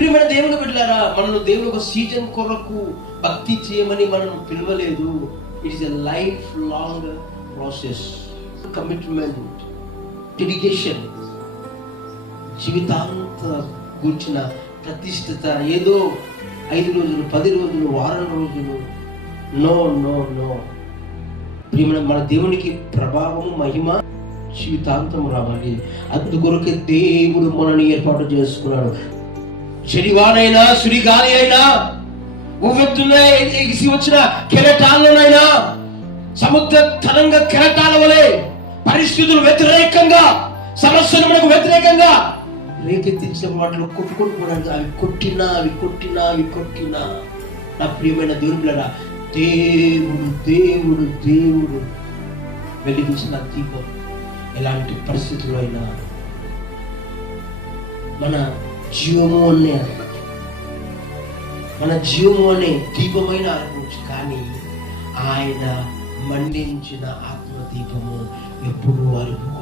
ప్రియమైన దేవుని బిడ్డలారా మనల్ని దేవుని ఒక సీజన్ కొరకు భక్తి చేయమని మనం పిలవలేదు. It is a life long process commitment dedication జీవితాంత గురించిన ప్రతిష్టత ఏదో ఐదు రోజులు పది రోజులు వారం రోజులు. నో నో నో ప్రియమైన మన దేవునికి ప్రభావము మహిమ జీవితాంతం రావాలి. అందుకొరకే దేవుడు మనని ఏర్పాటు చేసుకున్నాడు. చెడివానైనా సుడిగాలి అయినా ఉవ్వెత్తున ఎగిసి వచ్చిన కెరటాలలోనైనా సముద్ర తరంగ కెరటాల వలె పరిస్థితులు వ్యతిరేకంగా సమస్యలు మనకు వ్యతిరేకంగా రేకెత్తించిన వాటిలో కొట్టుకొని కూడా అవి కొట్టినా అవి కొట్టినా అవి కొట్టినా. నా ప్రియమైన దేవుడులరా దేవుడు దేవుడు దేవుడు వెలిగించిన దీపం ఎలాంటి పరిస్థితుల్లో అయినా మన జీవము అనే మన జీవము అనే దీపమైన అనుకోవచ్చు కానీ ఆయన మండించిన ఆత్మ దీపము ఎప్పుడూ అరుపు